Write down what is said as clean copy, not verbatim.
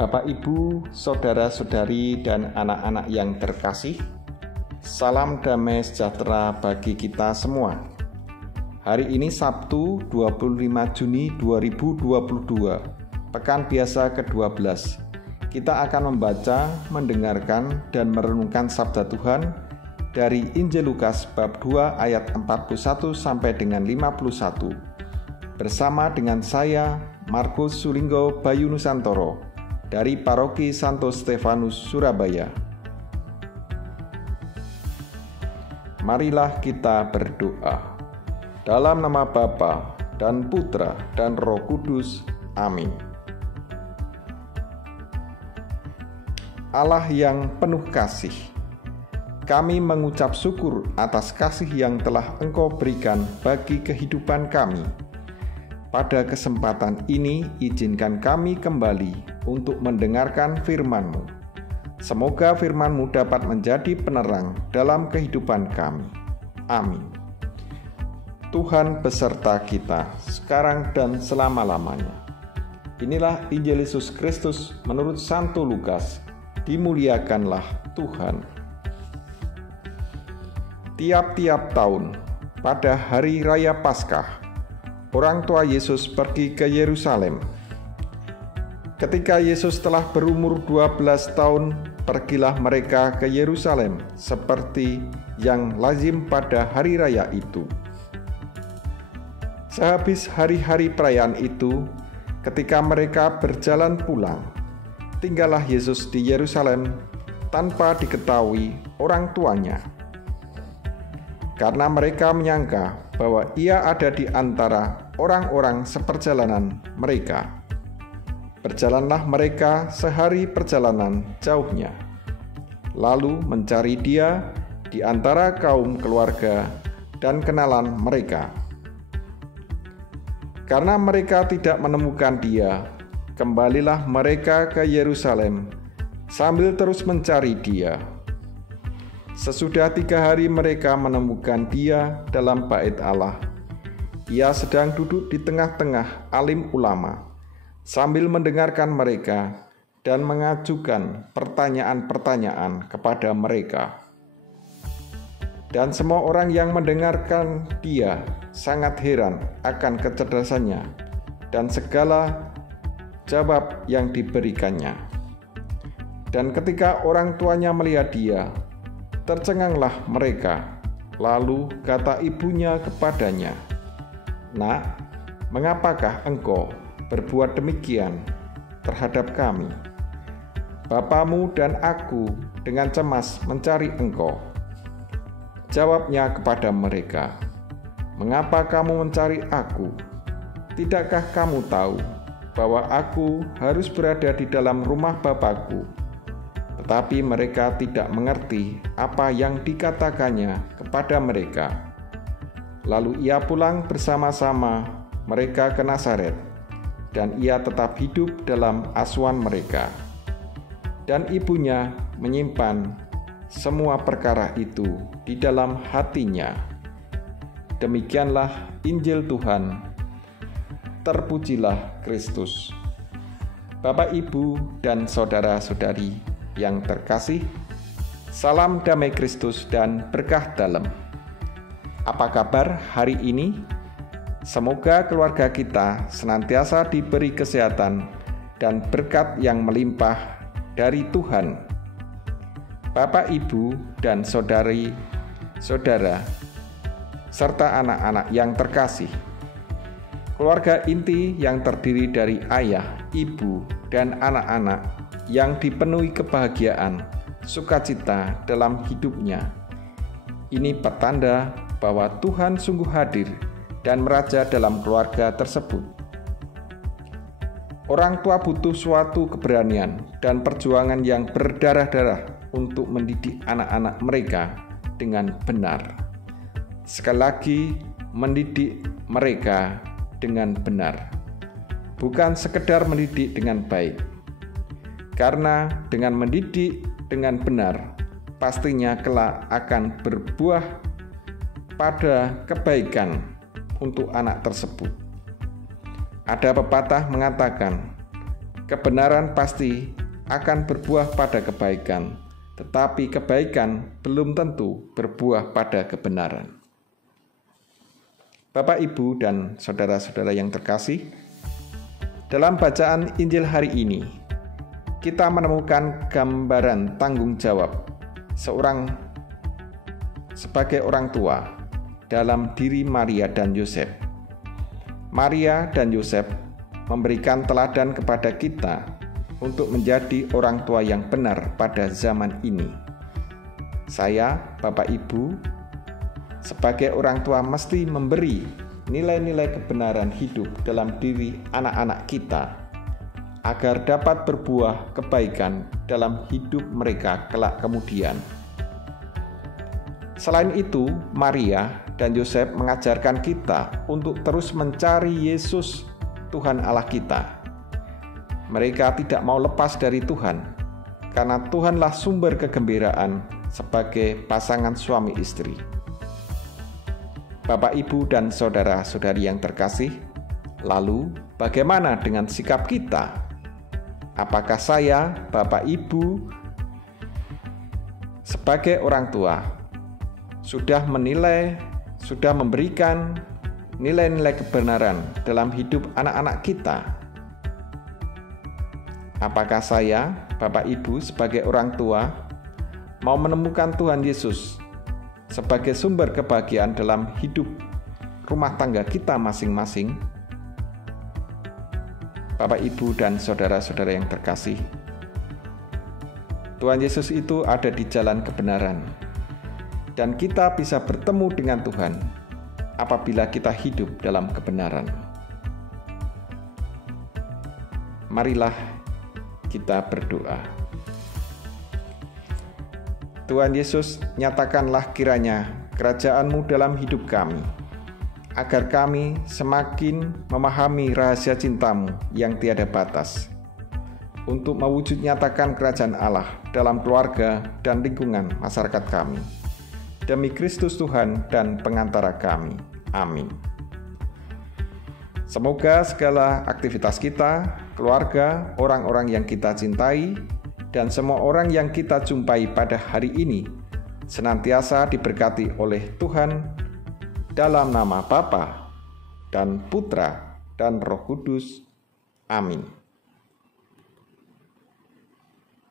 Bapak, Ibu, saudara-saudari, dan anak-anak yang terkasih, salam damai sejahtera bagi kita semua. Hari ini Sabtu 25 Juni 2022, pekan biasa ke-12. Kita akan membaca, mendengarkan, dan merenungkan sabda Tuhan dari Injil Lukas bab 2 ayat 41 sampai dengan 51. Bersama dengan saya, Markus Sulinggo Bayu Nusantoro, dari Paroki Santo Stefanus, Surabaya. Marilah kita berdoa. Dalam nama Bapa dan Putra dan Roh Kudus. Amin. Allah yang penuh kasih, kami mengucap syukur atas kasih yang telah Engkau berikan bagi kehidupan kami. Pada kesempatan ini, izinkan kami kembali untuk mendengarkan firman-Mu. Semoga firman-Mu dapat menjadi penerang dalam kehidupan kami. Amin. Tuhan beserta kita, sekarang dan selama-lamanya. Inilah Injil Yesus Kristus menurut Santo Lukas. Dimuliakanlah Tuhan. Tiap-tiap tahun, pada hari raya Paskah, orang tua Yesus pergi ke Yerusalem. Ketika Yesus telah berumur 12 tahun, pergilah mereka ke Yerusalem seperti yang lazim pada hari raya itu. Sehabis hari-hari perayaan itu, ketika mereka berjalan pulang, tinggallah Yesus di Yerusalem tanpa diketahui orang tuanya. Karena mereka menyangka bahwa ia ada di antara orang-orang seperjalanan mereka. Berjalanlah mereka sehari perjalanan jauhnya, lalu mencari dia di antara kaum keluarga dan kenalan mereka. Karena mereka tidak menemukan dia, kembalilah mereka ke Yerusalem sambil terus mencari dia. Sesudah 3 hari mereka menemukan dia dalam bait Allah. Ia sedang duduk di tengah-tengah alim ulama, sambil mendengarkan mereka dan mengajukan pertanyaan-pertanyaan kepada mereka. Dan semua orang yang mendengarkan dia sangat heran akan kecerdasannya dan segala jawab yang diberikannya. Dan ketika orang tuanya melihat dia, tercenganglah mereka. Lalu kata ibunya kepadanya, "Nak, mengapakah engkau berbuat demikian terhadap kami? Bapamu dan aku dengan cemas mencari engkau." Jawabnya kepada mereka, "Mengapa kamu mencari aku? Tidakkah kamu tahu bahwa aku harus berada di dalam rumah Bapakku?" Tetapi mereka tidak mengerti apa yang dikatakannya kepada mereka. Lalu ia pulang bersama-sama mereka ke Nazaret, dan ia tetap hidup dalam asuhan mereka. Dan ibunya menyimpan semua perkara itu di dalam hatinya. Demikianlah Injil Tuhan. Terpujilah Kristus. Bapak, Ibu, dan saudara-saudari yang terkasih, salam damai Kristus dan berkah dalam. Apa kabar hari ini? Semoga keluarga kita senantiasa diberi kesehatan dan berkat yang melimpah dari Tuhan. Bapak, Ibu, dan saudari-saudara, serta anak-anak yang terkasih, keluarga inti yang terdiri dari ayah, ibu, dan anak-anak yang dipenuhi kebahagiaan, sukacita dalam hidupnya. Ini pertanda bahwa Tuhan sungguh hadir dan meraja dalam keluarga tersebut. Orang tua butuh suatu keberanian dan perjuangan yang berdarah-darah untuk mendidik anak-anak mereka dengan benar. Sekali lagi, mendidik mereka dengan benar, bukan sekedar mendidik dengan baik. Karena dengan mendidik dengan benar, pastinya kelak akan berbuah pada kebaikan untuk anak tersebut. Ada pepatah mengatakan, Kebenaran pasti akan berbuah pada kebaikan, tetapi kebaikan belum tentu berbuah pada kebenaran. Bapak, Ibu, dan saudara-saudara yang terkasih, dalam bacaan Injil hari ini, kita menemukan gambaran tanggung jawab sebagai orang tua dalam diri Maria dan Yosef. Maria dan Yosef memberikan teladan kepada kita untuk menjadi orang tua yang benar pada zaman ini. Saya, Bapak Ibu, sebagai orang tua mesti memberi nilai-nilai kebenaran hidup dalam diri anak-anak kita agar dapat berbuah kebaikan dalam hidup mereka kelak kemudian. Selain itu, Maria dan Yosef mengajarkan kita untuk terus mencari Yesus, Tuhan Allah kita. Mereka tidak mau lepas dari Tuhan, karena Tuhanlah sumber kegembiraan sebagai pasangan suami istri. Bapak, Ibu, dan saudara-saudari yang terkasih, lalu bagaimana dengan sikap kita? Apakah saya, Bapak, Ibu, sebagai orang tua, sudah memberikan nilai-nilai kebenaran dalam hidup anak-anak kita? Apakah saya, Bapak Ibu, sebagai orang tua, mau menemukan Tuhan Yesus sebagai sumber kebahagiaan dalam hidup rumah tangga kita masing-masing? Bapak, Ibu, dan saudara-saudara yang terkasih, Tuhan Yesus itu ada di jalan kebenaran, dan kita bisa bertemu dengan Tuhan apabila kita hidup dalam kebenaran. Marilah kita berdoa. Tuhan Yesus, nyatakanlah kiranya kerajaan-Mu dalam hidup kami, agar kami semakin memahami rahasia cinta-Mu yang tiada batas, untuk mewujud nyatakan kerajaan Allah dalam keluarga dan lingkungan masyarakat kami. Demi Kristus Tuhan dan pengantara kami. Amin. Semoga segala aktivitas kita, keluarga, orang-orang yang kita cintai, dan semua orang yang kita jumpai pada hari ini senantiasa diberkati oleh Tuhan dalam nama Bapa dan Putra dan Roh Kudus. Amin.